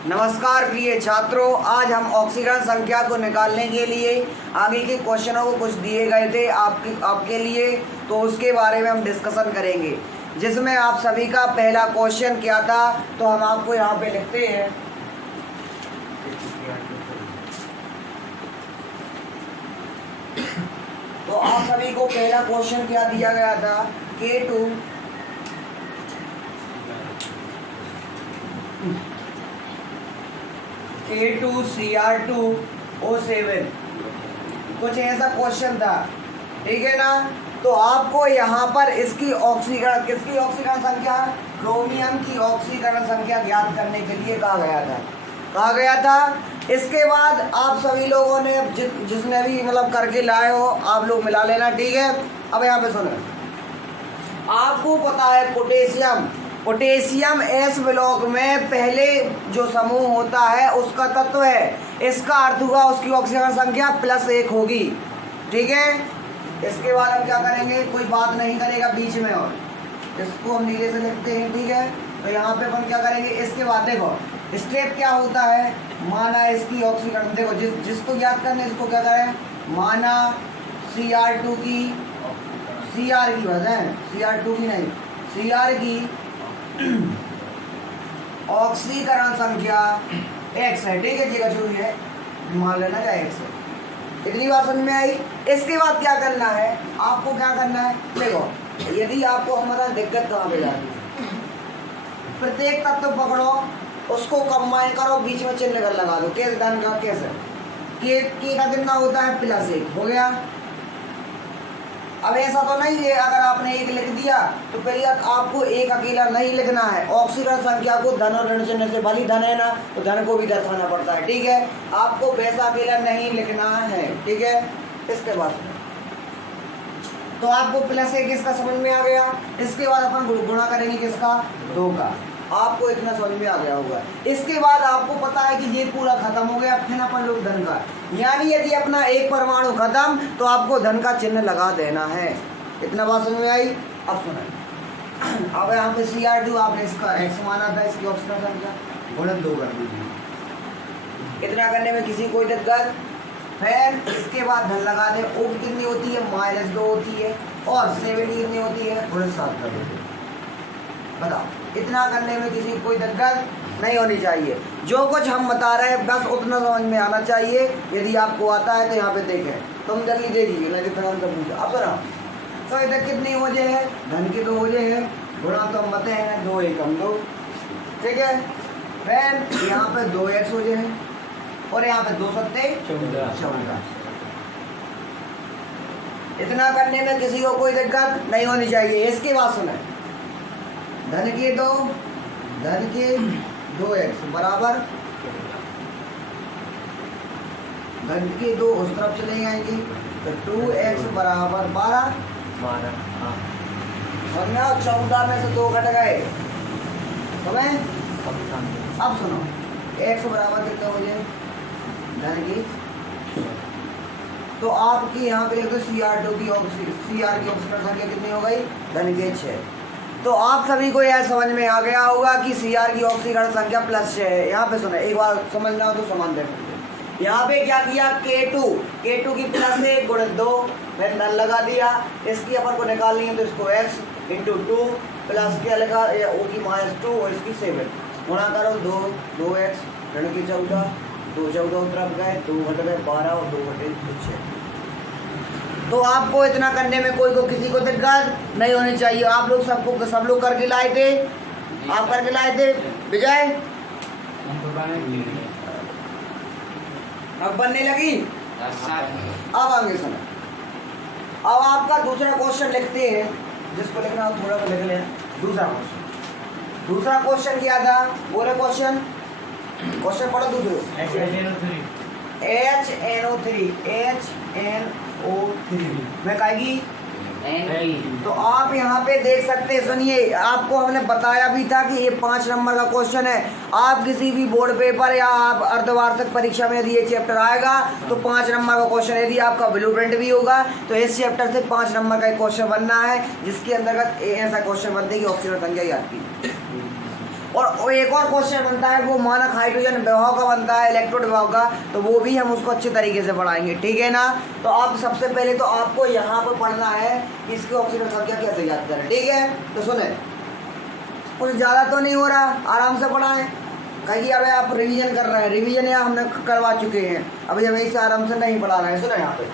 नमस्कार प्रिय छात्रों, आज हम ऑक्सीकरण संख्या को निकालने के लिए आगे के क्वेश्चनों को कुछ दिए गए थे आपके लिए, तो उसके बारे में हम डिस्कशन करेंगे। जिसमें आप सभी का पहला क्वेश्चन क्या था, तो हम आपको यहाँ पे लिखते हैं। तो आप सभी को पहला क्वेश्चन क्या दिया गया था, K2Cr2O7, कुछ ऐसा क्वेश्चन था, ठीक है ना। तो आपको यहाँ पर किसकी ऑक्सीकरण संख्या, क्रोमियम की ऑक्सीकरण संख्या ज्ञात करने के लिए कहा गया था। इसके बाद आप सभी लोगों ने जिसने भी मतलब करके लाए हो, आप लोग मिला लेना, ठीक है। अब यहाँ पे सुनो, आपको पता है पोटेशियम एस ब्लॉक में पहले जो समूह होता है उसका तत्व है, इसका अर्थ हुआ उसकी ऑक्सीकरण संख्या +1 होगी, ठीक है। इसके बाद हम क्या करेंगे, कोई बात नहीं करेगा बीच में, और इसको हम नीले से लिखते हैं, ठीक है। तो यहाँ पे अपन क्या करेंगे, इसके बाद देखो स्टेप क्या होता है, माना इसकी ऑक्सीकरण, देखो जिसको याद करने इसको क्या करें, माना Cr2 की, Cr की वजह Cr2 की नहीं, Cr की ऑक्सीकरण संख्या x है, ठीक है। जी कचूरी है, मान लेना क्या x है। इतनी बात समझ में आई। इसके बाद क्या करना है, आपको क्या करना है, देखो यदि आपको हमारा दिक्कत कहाँ पे जाती है, प्रत्येक तत्व पकड़ो, उसको कंबाइन करो, बीच में चिन्ह कर लगा दो, कैसे धन का कैसे, के का कितना होता है +1 हो गया। अब ऐसा तो नहीं है अगर आपने 1 लिख दिया तो पहले आपको 1 अकेला नहीं लिखना है, ऑक्सीकरण संख्या को धन और ऋण चिन्ह से, भली धन है ना तो धन को भी दर्शाना पड़ता है, ठीक है। आपको वैसा अकेला नहीं लिखना है, ठीक है। इसके बाद तो आपको +1 इसका समझ में आ गया। इसके बाद अपन गुणा करेंगे किसका, 2 का, आपको इतना समझ में आ गया होगा। इसके बाद आपको पता है कि ये पूरा खत्म हो गया, फिर अपन लोग धन का, यानी यदि अपना एक परमाणु खत्म तो आपको धन का चिन्ह लगा देना है। इतना बात समझ में आई। अब सुना, अब यहाँ पे Cr2 आपने इसका x माना था, इसकी ऑक्सीकरण संख्या गुणन 2 कर दीजिए। इतना करने में किसी कोई दिक्कत, फिर इसके बाद धन लगा दे। O की कितनी होती है, -2 होती है, और 7 की कितनी होती है, 7 कर देते। बताओ, इतना करने में किसी कोई दिक्कत नहीं होनी चाहिए। जो कुछ हम बता रहे हैं बस उतना समझ में आना चाहिए। यदि आपको आता है तो यहाँ पे देखें, तुम जल्दी देखिए ना, जितना पूछो। अब सुना, तो इधर कितनी हो जाए है, धन की 2 हो जाए है, गुणा तो हम बताए हैं 2 1 2, ठीक है। फिर यहाँ पे 2x हो जाए, और यहाँ पे 2 7 14। इतना करने में किसी को कोई दिक्कत नहीं होनी चाहिए। इसके बाद सुना, धन के 2x बराबर, धन के 2 उस तरफ चले आएंगे तो 2x बराबर 12, वरना 14 में से 2 घट गए तुम्हें। अब सुनो, x बराबर कितना हो जाए, धन की, तो आपकी यहाँ पे देखो Cr2 की ऑक्सीकरण संख्या कितनी हो गई, धन के 6। तो आप सभी को यह समझ में आ गया होगा कि Cr की ऑक्सीकरण संख्या +6 है। यहाँ पे सुने, एक बार समझना हो तो समान देखो। यहाँ पे क्या किया, K2 की +1 गुणन 2, फिर धन लगा दिया। इसकी अपन को निकालनी है तो इसको x × 2 प्लस क्या लगा, O की -2 और इसकी 7, गुणा करो 2x, ऋण की 14, 2 14 तरफ गए, 2 घट गए 12 और 2 घटे 6। तो आपको इतना करने में किसी को दिक्कत नहीं होनी चाहिए। आप लोग सब लोग करके लाए थे, आप करके लाए थे विजय, अब बनने लगी। अब आगे सुनो, अब आपका दूसरा क्वेश्चन लिखते हैं, जिसको लिखना हो थोड़ा लिख लें। दूसरा क्वेश्चन क्या था, बोले क्वेश्चन पढ़ो। दूसरे HNO3 में कहेगी, तो आप यहाँ पे देख सकते हैं। सुनिए, आपको हमने बताया भी था कि ये 5 नंबर का क्वेश्चन है। आप किसी भी बोर्ड पेपर या आप अर्धवार्षिक परीक्षा में यदि ये चैप्टर आएगा तो 5 नंबर का क्वेश्चन, यदि आपका ब्लूप्रिंट भी होगा तो इस चैप्टर से 5 नंबर का एक क्वेश्चन बनना है, जिसके अंतर्गत ऐसा क्वेश्चन बनते कि ऑक्सीकरण संख्या याद की। और एक और क्वेश्चन बनता है वो मानक हाइड्रोजन विभव का बनता है, इलेक्ट्रोड विभव का, तो वो भी हम उसको अच्छे तरीके से पढ़ाएंगे, ठीक है ना। तो आप सबसे पहले तो आपको यहाँ पर पढ़ना है कि इसकी ऑक्सीजन संख्या कैसे याद करें, ठीक है। तो सुने, कुछ ज़्यादा तो नहीं हो रहा, आराम से पढ़ाएं, कहीं अभी आप रिवीजन कर रहे हैं, रिवीजन यहाँ हमने करवा चुके हैं, अभी हम ऐसे आराम से नहीं पढ़ा रहे हैं। सुने, यहाँ पे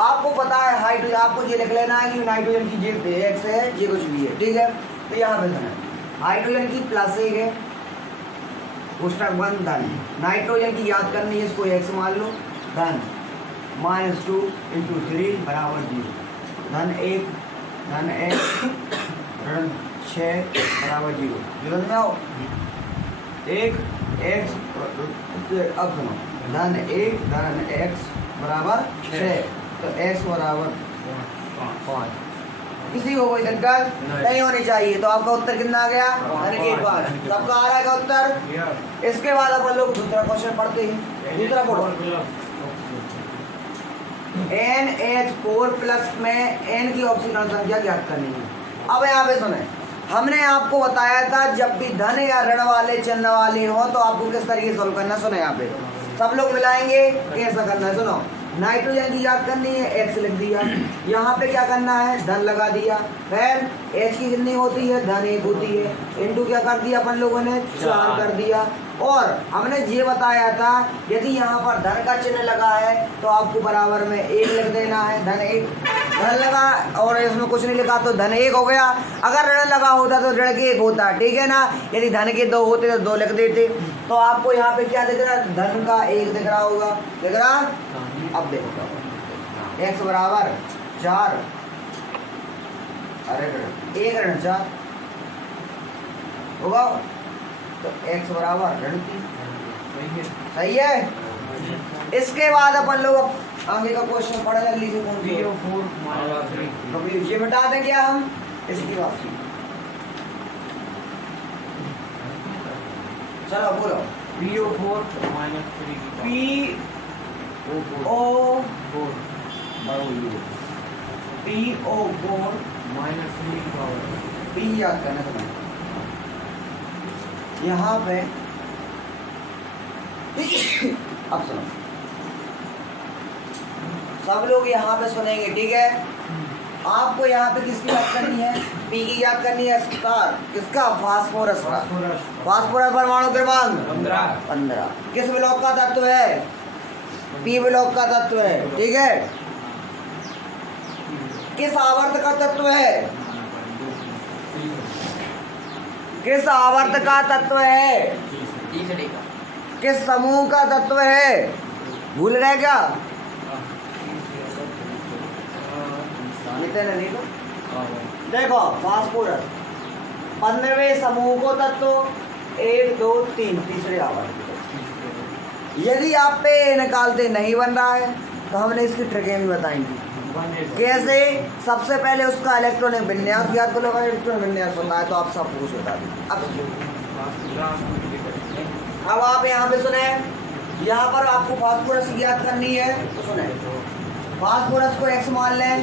आपको पता है हाइड्रोजन, आपको ये लिख लेना है कि नाइट्रोजन की जे एक्स है, ये कुछ भी है, ठीक है। तो यहाँ पे सुने, हाइड्रोजन की प्लस 1 है, कोष्टक बंद, धन। नाइट्रोजन की याद करनी है, इसको एक्स मान लो, धन -2 × 3 = 0, धन 1 धन x ऋण 6 = 0। समझ में आओ, 1 x, अब सुनो, धन 1 धन x = 6, तो x = 5। किसी को कोई दिक्कत नहीं होनी चाहिए। तो आपका उत्तर कितना आ गया, धन के 5। सबका आ रहा है उत्तर। इसके बाद अपन लोग दूसरा क्वेश्चन पढ़ते हैं। दूसरा पढ़ो, NH4+ में n की ऑक्सीजन संख्या ज्ञात करनी है। अब यहाँ पे सुने, हमने आपको बताया था जब भी धन या ऋण वाले चिन्ह वाले हो तो आपको किस तरीके से सोल्व करना। सुनो, यहाँ पे सब लोग मिलाएंगे, कैसा करना है। सुनो, नाइट्रोजन की याद करनी है, एक्स लिख दिया, यहाँ पे क्या करना है, धन लगा दिया, फिर एच की कितनी होती है, धन 1 होती है, इनटू क्या कर दिया अपन लोगों ने, 4 कर दिया। और हमने ये बताया था यदि यहाँ पर धन का चिन्ह लगा है तो आपको बराबर में 1 लिख देना है, धन 1, धन लगा और इसमें कुछ नहीं लिखा तो धन 1 हो गया। अगर ऋण लगा होता तो ऋण के 1 होता, ठीक है ना। यदि धन के 2 होते तो 2 लिख देते। तो आपको यहाँ पे क्या दिख रहा है, धन का 1 दिख रहा होगा, दिख रहा। अब देखो, x = 4, अरे 1 ऋण 4 होगा, तो x = ऋण 3। सही है। इसके बाद अपन लोग आगे का क्वेश्चन पढ़ जल्दी से, कौन सी तो ये बता दें क्या हम, इसकी बात चलो बोलो, PO4 -3 PO4 -3 P याद करना समझ। यहाँ पे अब सुनो, सब लोग यहाँ पे सुनेंगे, ठीक है। आपको यहाँ पे किसकी याद करनी है, पी की याद करनी है, स्टार किसका, फास्फोरस का। फास्फोरस परमाणु क्रमांक 15। किस ब्लॉक का तत्व है, पी ब्लॉक का तत्व है, ठीक है। किस आवर्त का तत्व है, किस आवर्त का तत्व है, किस समूह का तत्व है, भूल रहे क्या, नहीं तो देखो, फास्फोरस 15वें समूह को तत्व 1 2 3 तीसरे आवर्त। यदि आप पे निकालते नहीं बन रहा है तो हमने इसकी ट्रिकें भी बताएंगी कैसे। सबसे पहले उसका इलेक्ट्रॉनिक विन्यास याद करो, इलेक्ट्रॉनिक विन्यास होता है तो आप सब कुछ बता दें। अब आप यहाँ पे सुने, यहाँ पर आपको फास्फोरस की याद करनी है तो सुने, फास्फोरस को x मान लें,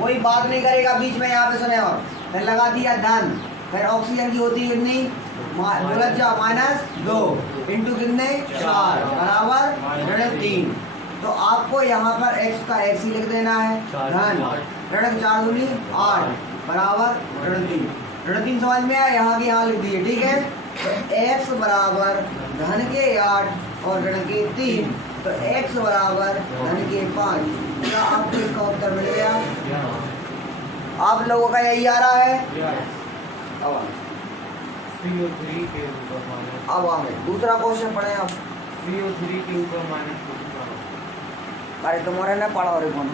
कोई बात नहीं करेगा बीच में। यहाँ पे सुने, और फिर लगा दिया धन, फिर ऑक्सीजन की होती है कितनी, -2 इंटू कितने 4 = -3। तो आपको यहाँ पर x का x ही लिख देना है, धन ऋण 4 दूनी 8 = -3। ऋण 3 समझ में आया, यहाँ की यहाँ लिख दिए, ठीक है। तो x = धन के 8 और ऋण के 3, तो x = धन के 5। क्या आपको इसका उत्तर मिल गया, आप लोगों का यही आ रहा है। अब हमें दूसरा क्वेश्चन पढ़े आप। CO3 के ऊपर -2। अरे तुम्हारे ना पढ़ा और कौन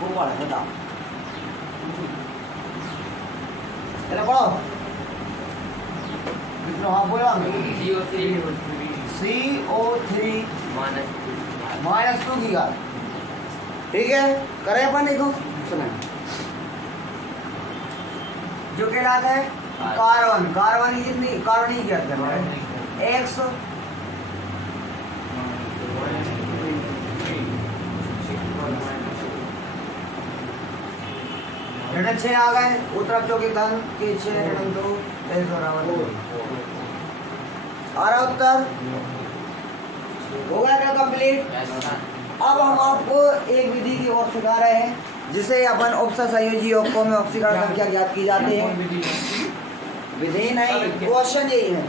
वो पढ़ा बताओ, चलो पढ़ो कितना। हाँ बोलो, CO3 -2 की बात, ठीक है। करें अपन, देखो सुना जो कहलाता है कार्बन, कार्बन की कितनी, कार्बन की क्या करना है, x ऋण 6 आ गए, उत्तर चौके धन के 6 ऋण 2 आ रहा उत्तर हो गया क्या कंप्लीट? अब हम आपको एक विधि की ओर सिखा रहे हैं जिसे अपन उपसर संयोजी योगों में ऑक्सीकरण संख्या ज्ञात की जाती है। विधि नहीं, क्वेश्चन यही है।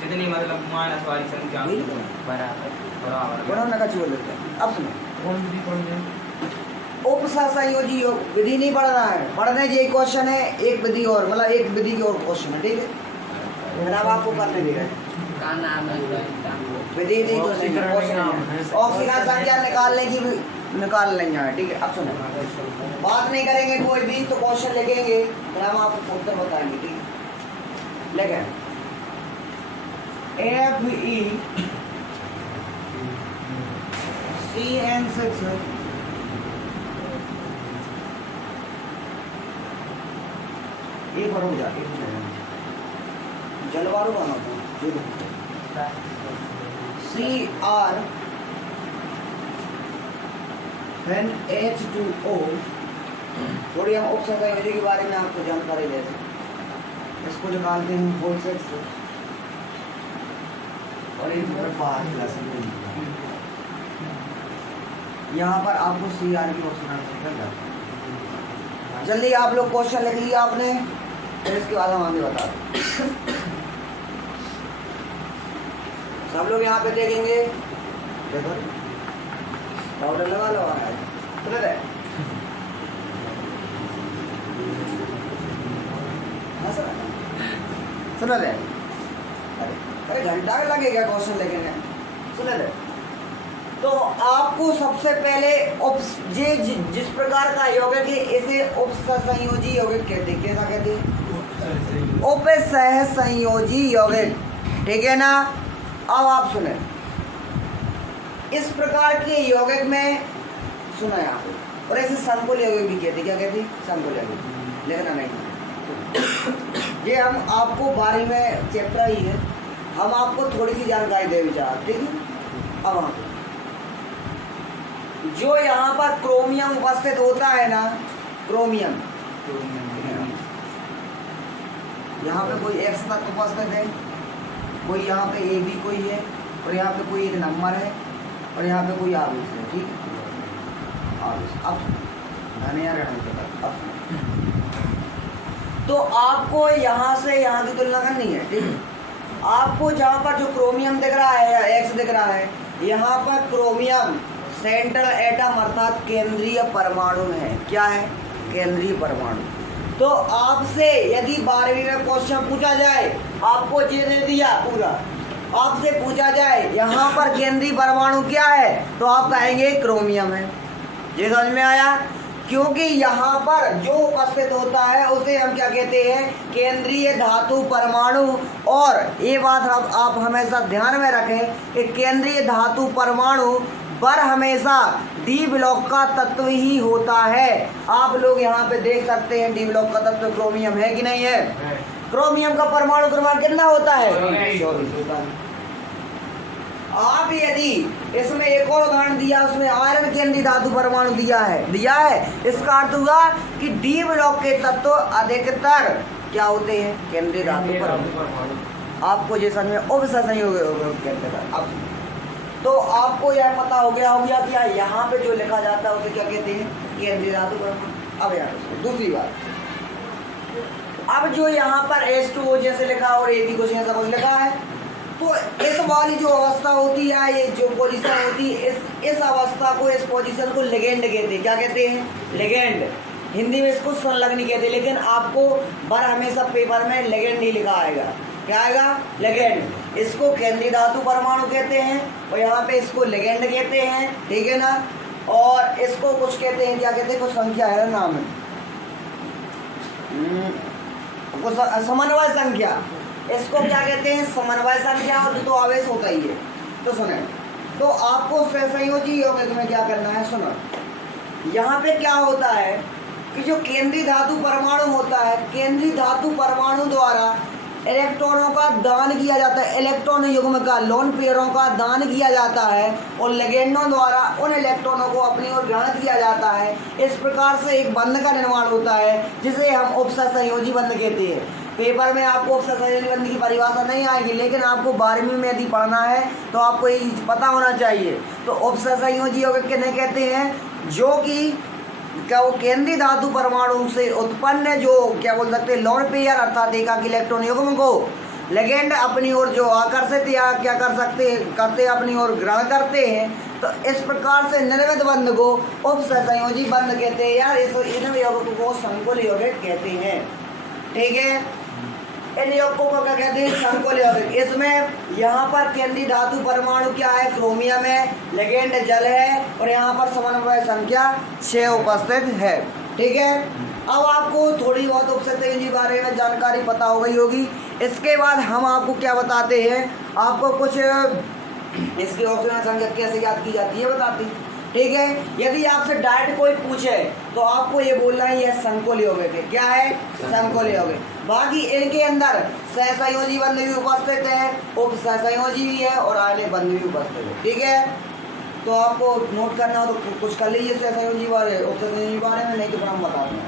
जितनी मतलब माइनस वाली संख्या बराबर बड़ा नका बोल देते हैं। अब सुनो, कौन विधि कौन है? उपसर संयोजी योग विधि नहीं पढ़ना है, पढ़ने यही क्वेश्चन है, एक विधि और मतलब एक विधि की और क्वेश्चन है, ठीक है? फिर हम आपको करने दे रहे हैं विधि नहीं तो ऑक्सीकरण संख्या निकालने की भी निकाल लेंगे, ठीक है? अब सुनो, बात नहीं करेंगे कोई भी, तो क्वेश्चन लिखेंगे फिर हम आपको उत्तर बताएंगे, ठीक है? लेकिन FE CN6 एक और हो जाए जलवायु बनाता हूँ CR when H2O, थोड़ी हम उपसर्ग संयोजी के बारे में आपको जानकारी देते हैं। इसको निकालते हैं होल सेट से और एक मिनट बाहर क्लास में यहाँ पर आपको CR की ऑप्शन आंसर जाता है। जल्दी आप लोग क्वेश्चन लिख लिया आपने, फिर इसके बाद हम आगे बता दें। सब लोग यहाँ पे देखेंगे, देखो पाउडर लगा लो, सुन रहे सुन रहे अरे घंटा लगेगा क्वेश्चन लिखने, सुन रहे। तो आपको सबसे पहले जिस प्रकार का यौगिक है इसे उपसहसंयोजी यौगिक कहते हैं। कैसा कहते हैं? उपसहसंयोजी यौगिक, ठीक है ना? अब आप सुने, इस प्रकार के यौगिक में सुना है आप, और ऐसे संकुल यौगिक भी कहते हैं। क्या कहते हैं? संकुल यौगिक। लिखना नहीं, ये हम आपको 12वीं में चैप्टर ही है, हम आपको थोड़ी सी जानकारी दे विचार, ठीक है? अब हम जो यहाँ पर क्रोमियम उपस्थित होता है ना, क्रोमियम, यहाँ पे कोई एक्स तत्व उपस्थित है, कोई यहाँ पे ए बी कोई है, और यहाँ पे कोई एक नंबर है, और यहाँ पे कोई आवेश है, ठीक? आवेश। अब तो आपको यहाँ से यहाँ की तुलना करनी है, ठीक है? आपको जहाँ पर जो क्रोमियम दिख रहा है या एक्स दिख रहा है, यहाँ पर क्रोमियम सेंट्रल एटम अर्थात केंद्रीय परमाणु है। क्या है? केंद्रीय परमाणु। तो आपसे यदि 12वीं में क्वेश्चन पूछा जाए, आपको ये दे दिया पूरा, आपसे पूछा जाए यहाँ पर केंद्रीय परमाणु क्या है, तो आप कहेंगे क्रोमियम है। ये समझ में आया? क्योंकि यहाँ पर जो उपस्थित होता है उसे हम क्या कहते हैं? केंद्रीय धातु परमाणु। और ये बात आप हमेशा ध्यान में रखें कि केंद्रीय धातु परमाणु पर हमेशा डी ब्लॉक का तत्व ही होता है। आप लोग यहाँ पे देख सकते हैं डी ब्लॉक का तत्व क्रोमियम है कि नहीं है? क्रोमियम का परमाणु क्रमांक कितना होता है? 24 होता है। आप यदि इसमें एक और उदाहरण दिया, उसमें आयरन केंद्रीय धातु परमाणु दिया है, इसका अर्थ हुआ कि डी ब्लॉक के तत्व अधिकतर क्या होते हैं? केंद्रीय धातु परमाणु। आपको जैसा में उपसहसंयोग कहते हैं। अब तो आपको यह पता हो गया कि यहाँ पे जो लिखा जाता है उसे क्या कहते हैं? केंद्रीय धातु परमाणु। अब यार दूसरी बात, अब जो यहाँ पर H2O जैसे लिखा और AB कुछ ऐसा कुछ लिखा है, तो इस वाली जो अवस्था होती है, ये जो पोजीशन होती है, इस अवस्था को, इस पोजीशन को लिगेंड कहते हैं। क्या कहते हैं? लिगेंड। हिंदी में इसको संलग्नी कहते हैं, लेकिन आपको बार हमेशा पेपर में लिगेंड नहीं लिखा आएगा। क्या आएगा? लिगेंड। इसको केंद्रीय धातु परमाणु कहते हैं और यहाँ पे इसको लिगेंड कहते हैं, ठीक है ना? और इसको कुछ कहते हैं, क्या कहते हैं? कुछ संख्या है, नाम है समन्वय संख्या। इसको क्या कहते हैं? समन्वय संख्या। और तो आवेश होता ही है। तो सुने, तो आपको सहसंयोजी यौगिक में क्या करना है? सुनो, यहाँ पे क्या होता है कि जो केंद्रीय धातु परमाणु होता है, केंद्रीय धातु परमाणु द्वारा इलेक्ट्रॉनों का दान किया जाता है, इलेक्ट्रॉन युग्म का लोन पेयरों का दान किया जाता है और लिगेंडों द्वारा उन इलेक्ट्रॉनों को अपनी ओर ग्रहण किया जाता है। इस प्रकार से एक बंध का निर्माण होता है जिसे हम उपसहसंयोजी बंध कहते हैं। पेपर में आपको उपसहसंयोजी बंध की परिभाषा नहीं आएगी, लेकिन आपको 12वीं में यदि पढ़ना है तो आपको ये पता होना चाहिए। तो उपसहसंयोजी यौगिक किन्हें कहते हैं? जो कि क्या वो केंद्रीय धातु परमाणु से उत्पन्न जो क्या बोल सकते हैं लोन पेयर अर्थात एकाकी इलेक्ट्रॉन युग्म को लिगेंड अपनी ओर जो आकर्षित या क्या करते हैं अपनी ओर ग्रहण करते हैं। तो इस प्रकार से निर्मित बंध को उपसहसंयोजी बंध कहते हैं या इन यौगिकों को संकुल यौगिक कहते हैं। ठीक है, इन यौगिकों को क्या कहते हैं? संकुल यौगिक। इसमें यहाँ पर केंद्रीय धातु परमाणु क्या है? क्रोमियम है, लिगेंड जल है और यहाँ पर समन्वय संख्या 6 उपस्थित है। ठीक है, अब आपको थोड़ी बहुत उपसहसंयोजी के बारे में जानकारी पता हो गई होगी। इसके बाद हम आपको क्या बताते हैं, आपको कुछ इसकी ऑक्सीजन संख्या कैसे याद की जाती है बताते हैं। ठीक है, यदि आपसे डायरेक्ट कोई पूछे तो आपको ये बोलना है यह संकुल यौगिक है। क्या है? संकुल यौगिक। बाकी इनके अंदर सहसंयोजी बंध भी उपस्थित है, उपसहसंयोजी भी है और आयनिक बंध भी उपस्थित है। ठीक है, तो आपको नोट करना हो तो कुछ कर लीजिए सहसंयोजी बारे उपसहसंयोजी बारे में, नहीं तो फिर हम बता दें।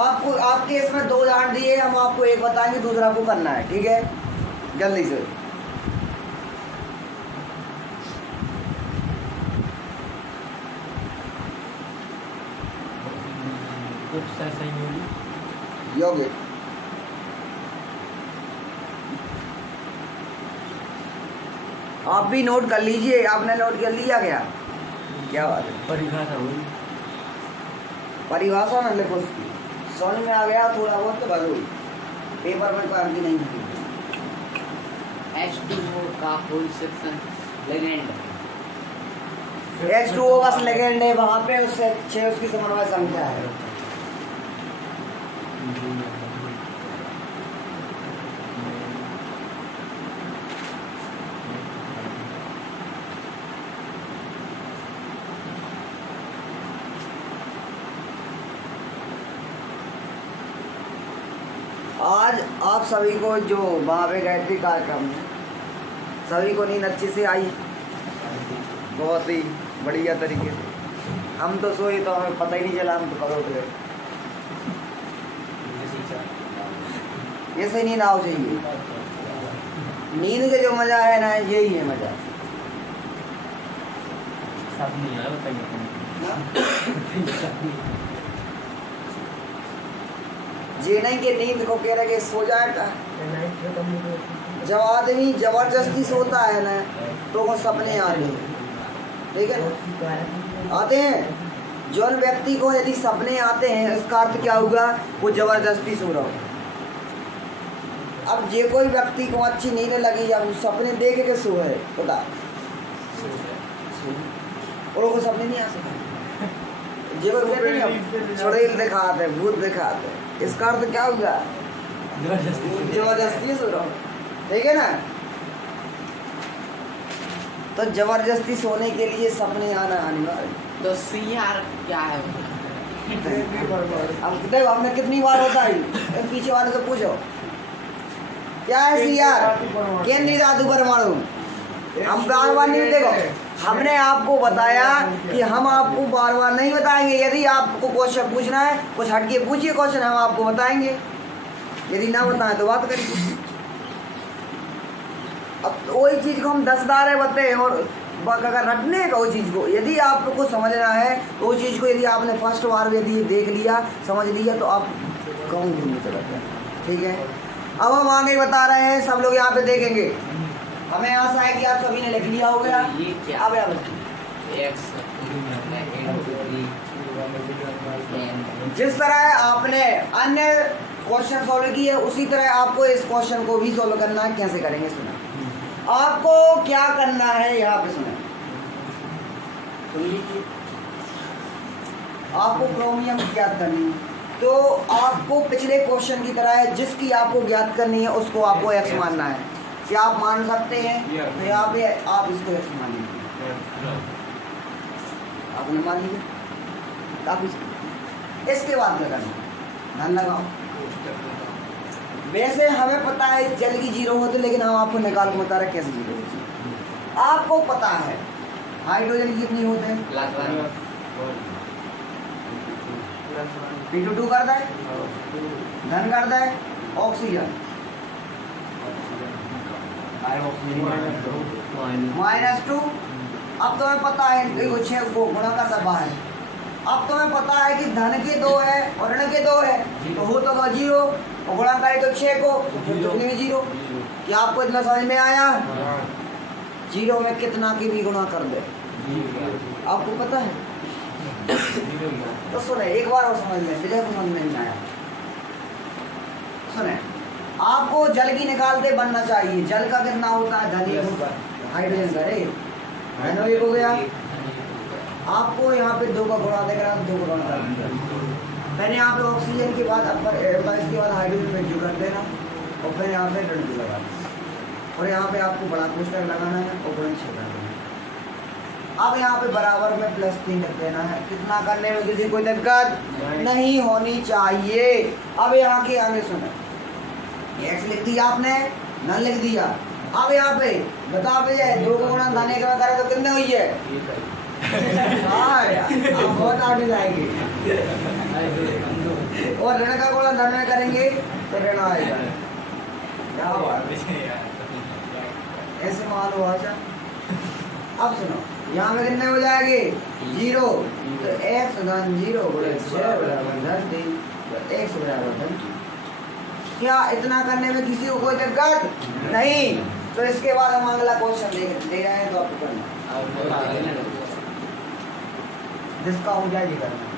आपको आपके इसमें 2 उदाहरण दिए, हम आपको एक बताएंगे, दूसरा आपको करना है। ठीक है, जल्दी से। उपसहसंयोजी यौगिक आप भी नोट कर लीजिए। आपने नोट कर लिया क्या? क्या बात है, परिभाषा हुई, परिभाषा ना लिखो, समझ में आ गया थोड़ा बहुत तो भर हुई, पेपर में कोई नहीं होगी। H2O का होल सेक्शन लिगेंड, H2O बस लिगेंड है, वहाँ पे उससे 6 उसकी समन्वय संख्या है। आज आप सभी को जो वहाँ पे गए थे कार्यक्रम में, सभी को नींद अच्छे से आई? बहुत ही बढ़िया तरीके से। हम तो सोए तो हमें पता ही नहीं चला, हम तो करो गए। ऐसे नींद आओ चाहिए, नींद के जो मजा है ना यही है मजा। सब नहीं आया जे नहीं के नींद को कह रहे सो जाएगा। जब आदमी जबरदस्ती सोता है ना तो वो सपने आते हैं। ठीक है ना, आते हैं। जो व्यक्ति को यदि सपने आते हैं इसका अर्थ क्या होगा? वो जबरदस्ती सो रहा हो। अब जे कोई व्यक्ति को अच्छी नींद लगी जब सपने देख के सो है बता, और वो सपने नहीं आ सकते। जे कोई कहते नहीं चुड़ैल दिखाते भूत दिखाते, इसका अर्थ क्या होगा? जबरदस्ती सो रहा हो। ठीक है ना, तो जबरदस्ती सोने के लिए सपने आना अनिवार्य। तो CR क्या है? अब देखो हमने कितनी बार बताई, पीछे वाले से पूछो क्या है CR? केंद्रीय धातु परमाणु। हम बार बार नहीं, देखो हमने आपको बताया कि हम आपको बार बार नहीं बताएंगे। यदि आपको क्वेश्चन पूछना है कुछ हटके पूछिए क्वेश्चन, हम आपको बताएंगे। यदि ना बताएं तो बात करिए। अब वही चीज़ को हम 10 बार बताए और अगर रटने का वो चीज़ को यदि आपको समझना है तो वो चीज़ को यदि आपने फर्स्ट बार यदि देख लिया समझ लिया तो आप कहूँ नहीं सकते। ठीक है, अब हम आगे बता रहे हैं, सब लोग यहाँ पे देखेंगे। हमें आशा है कि आप सभी ने लिख लिया होगा। ये क्या? अब जिस तरह आपने अन्य क्वेश्चन सॉल्व किए उसी तरह आपको इस क्वेश्चन को भी सॉल्व करना है। कैसे करेंगे सुना, आपको क्या करना है यहाँ पे सुना, सुन लीजिए। आपको क्रोमियम ज्ञात करनी है तो आपको पिछले क्वेश्चन की तरह है, जिसकी आपको ज्ञात करनी है उसको आपको एक्स मानना है। क्या आप मान सकते हैं? तो यहाँ पे आप इसको एक्स मान लीजिए। आपने मान लिया, काफी। इसके बाद क्या करना, ध्यान लगाओ। वैसे हमें पता है इस जल की जीरो होती, लेकिन हम आपको निकाल के बता रहे कैसे जीरो होती है। आपको पता है हाइड्रोजन की कितनी होते हैं, P2 कर दे, धन कर दे, ऑक्सीजन -2। अब तुम्हें पता है देखो 6 को गुणा कर दे बाहर। अब तुम्हें पता है कि धन के 2 है और ऋण के 2 है, तो हो तो 0 और गुणा करे तो 6 को, तो फिर कितने में 0। क्या आपको इतना समझ में आया? 0 में कितना की भी गुणा कर दे आपको पता है। तो सुने एक बार और समझ लें, विजय को समझ में नहीं आया। सुने, आपको जल की निकालते बनना चाहिए। जल का कितना होता है, धन 1 होता है, हाइड्रोजन का धन 1 हो गया। आपको यहाँ पे 2 का गुणा देगा, 2 का गुणा कर मैंने यहाँ पे ऑक्सीजन के बाद इसके बाद हाइड्रोजन में जो कर देना और फिर यहाँ पे ऋण भी लगा और यहाँ पे आपको बड़ा पुस्तक लगाना है और गुणन छेद कर देना। अब यहाँ पे बराबर में +3 रख देना है। कितना करने में किसी कोई दिक्कत नहीं होनी चाहिए। अब यहाँ के आगे सुनो, x लिख दिया आपने, धन लिख दिया। अब यहाँ पे बताओ भैया 2 को गुणा धन 1 में करे तो कितने हुई है? हाँ यार, आप बहुत आगे जाएंगे। और ऋण का गुणा धन में करेंगे तो ऋण आएगा। क्या बात ऐसे मालूम हुआ? अच्छा अब सुनो, यहाँ में कितने हो जाएंगे? 0। तो x धन 0 गुणे 6 बराबर धन 3, तो x बराबर धन 2। क्या इतना करने में किसी को कोई दिक्कत नहीं? तो इसके बाद हम अगला क्वेश्चन दे रहे हैं, तो आपको करना जिसका हो जाए ये करना।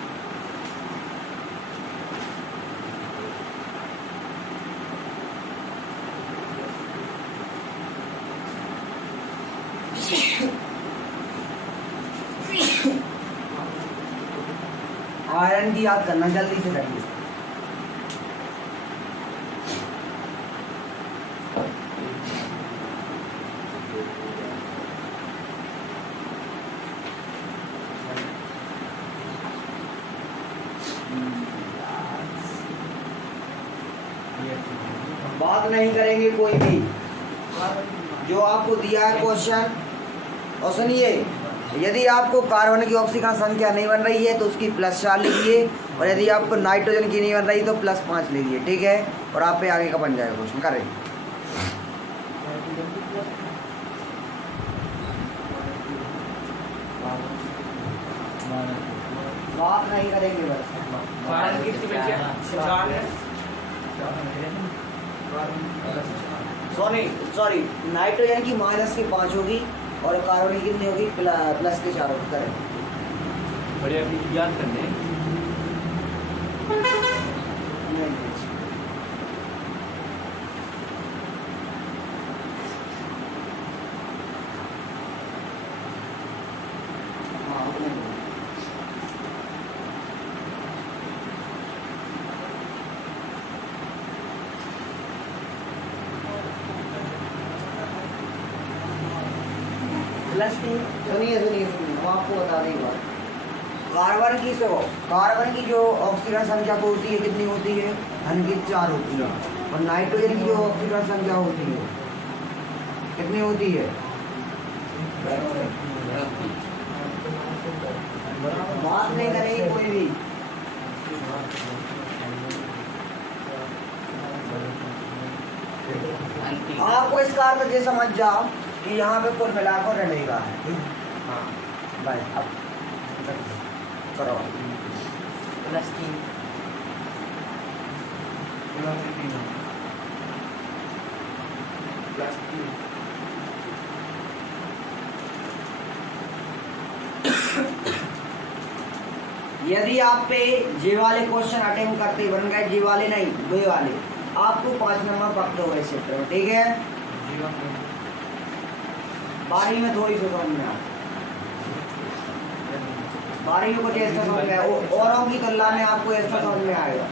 आयरन की याद करना, जल्दी से करिए। बात नहीं करेंगे कोई भी, जो आपको दिया है क्वेश्चन। और सुनिए, यदि आपको कार्बन की ऑक्सीजन संख्या नहीं बन रही है तो उसकी +4 लिखिए, और यदि आपको नाइट्रोजन की नहीं बन रही तो +5 लिखिए, ठीक है। और आप पे आगे का बन जाएगा क्वेश्चन। करें बात नहीं करेंगे बस। सॉरी नाइट्रोजन की -5 होगी और कार्बन की कितनी होगी? +4 होगी। करें बढ़िया याद करने। सुनिए हम आपको बता दें बात। कार्बन की जो ऑक्सीजन संख्या होती है कितनी होती है? धन की 4 होती है। और नाइट्रोजन की जो ऑक्सीजन संख्या होती है कितनी होती है? बात नहीं करेगी कोई भी। आपको इसका अर्थ ये समझ जाओ कि यहाँ पे कुल मिलाकर रहेगा। हाँ भाई, अब करो +3 यदि आप पे जे वाले क्वेश्चन अटेम्प्ट करते बन गए, जे वाले नहीं वे वाले, आपको 5 नंबर पक्के हो गए चैप्टर में, ठीक है। 12वीं में थोड़ी सी समझ में आ, 12वीं में कुछ ऐसा समझ में आया, औरों की तुलना में आपको ऐसा समझ में आएगा।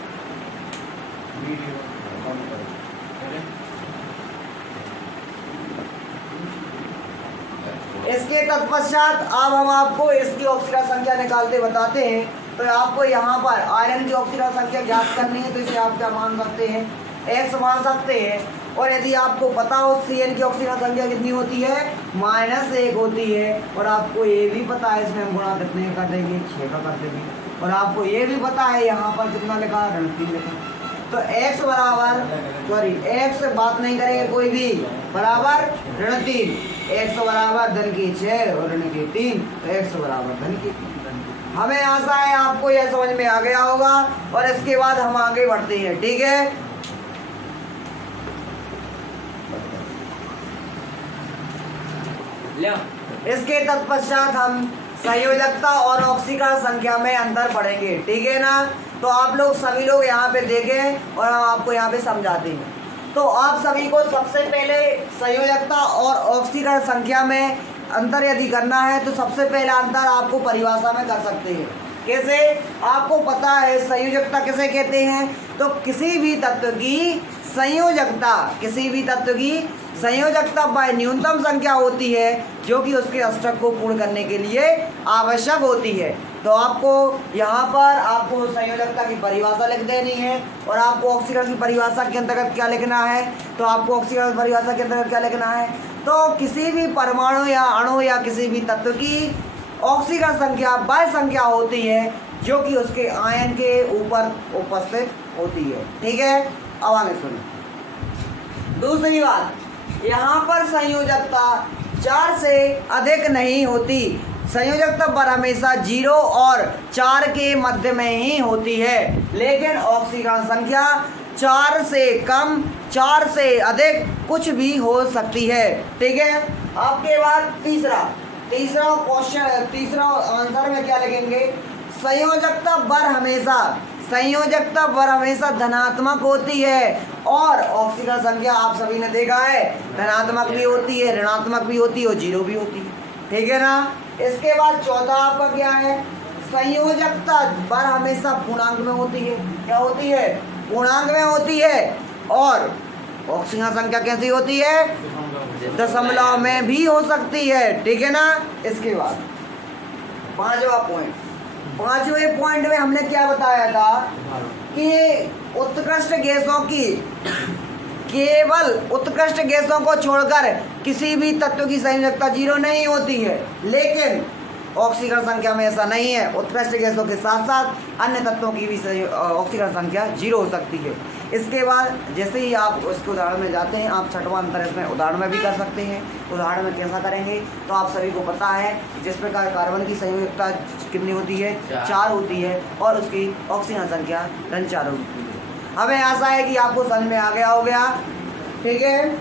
इसके तत्पश्चात अब हम आपको इसकी ऑक्सीजन संख्या निकालते बताते हैं। तो आपको यहाँ पर आयरन की ऑक्सीजन संख्या ज्ञात करनी है, तो इसे आप क्या मान सकते हैं एक्स मान सकते हैं। और यदि आपको पता हो CN की ऑक्सीजन संख्या कितनी होती है, -1 होती है। और आपको ये भी पता है, इसमें हम गुणा कितने का कर देंगे, 6 का कर देंगे। और आपको ये भी पता है यहाँ पर कितना लिखा है, ऋण 3 लिखा। तो x बराबर, सॉरी x बात नहीं करेंगे कोई भी, बराबर ऋण 3, x बराबर धन की 6 और ऋण की 3, तो x बराबर धन की 3। हमें आशा है आपको यह समझ में आ गया होगा। और इसके बाद हम आगे बढ़ते हैं, ठीक है। इसके तत्पश्चात हम संयोजकता और ऑक्सीकरण संख्या में अंतर पढ़ेंगे, ठीक है ना। तो आप लोग सभी लोग यहाँ पे देखें और हम आपको यहाँ पे समझाते हैं। तो आप सभी को सबसे पहले संयोजकता और ऑक्सीकरण संख्या में अंतर यदि करना है तो सबसे पहला अंतर आपको परिभाषा में कर सकते हैं। कैसे, आपको पता है संयोजकता किसे कहते हैं, तो किसी भी तत्व की संयोजकता, किसी भी तत्व की संयोजकता वह न्यूनतम संख्या होती है जो कि उसके अष्टक को पूर्ण करने के लिए आवश्यक होती है। तो आपको यहाँ पर आपको संयोजकता की परिभाषा लिख देनी है। और आपको ऑक्सीकरण की परिभाषा के अंतर्गत क्या लिखना है, तो आपको ऑक्सीकरण की परिभाषा के अंतर्गत क्या लिखना है, तो किसी भी परमाणु या अणु या किसी भी तत्व की ऑक्सीकरण संख्या वह संख्या होती है जो कि उसके आयन के ऊपर उपस्थित होती है, ठीक है। अब आगे सुनो। दूसरी बात, यहाँ पर संयोजकता 4 से अधिक नहीं होती। संयोजकता पर हमेशा 0 और 4 के मध्य में ही होती है। लेकिन ऑक्सीकरण संख्या 4 से कम, 4 से अधिक कुछ भी हो सकती है, ठीक है। आपके बाद तीसरा क्वेश्चन, तीसरा आंसर में क्या लिखेंगे, संयोजकता पर हमेशा धनात्मक होती है। और ऑक्सीकरण संख्या आप सभी ने देखा है धनात्मक भी होती है, ऋणात्मक भी होती है और 0 भी होती है, ठीक है ना। इसके बाद चौथा आपका क्या है, संयोजकता पर हमेशा पूर्णांक में होती है। क्या होती है, पूर्णांक में होती है। और ऑक्सीकरण संख्या कैसी होती है, दशमलव में भी हो सकती है, ठीक है ना। इसके बाद पांचवें पॉइंट में हमने क्या बताया था कि उत्कृष्ट गैसों की, केवल उत्कृष्ट गैसों को छोड़कर किसी भी तत्व की संयोजकता 0 नहीं होती है। लेकिन ऑक्सीकरण संख्या में ऐसा नहीं है, उत्कृष्ट गैसों के साथ साथ अन्य तत्वों की भी ऑक्सीकरण संख्या 0 हो सकती है। इसके बाद जैसे ही आप उसके उदाहरण में जाते हैं, आप छठवां अंतर इसमें उदाहरण में भी कर सकते हैं। उदाहरण में कैसा करेंगे, तो आप सभी को पता है जिस प्रकार कार्बन की संयोजकता कितनी होती है, 4 होती है और उसकी ऑक्सीकरण संख्या 4 होती है। हमें आशा है कि आपको समझ में आ गया हो गया, ठीक है।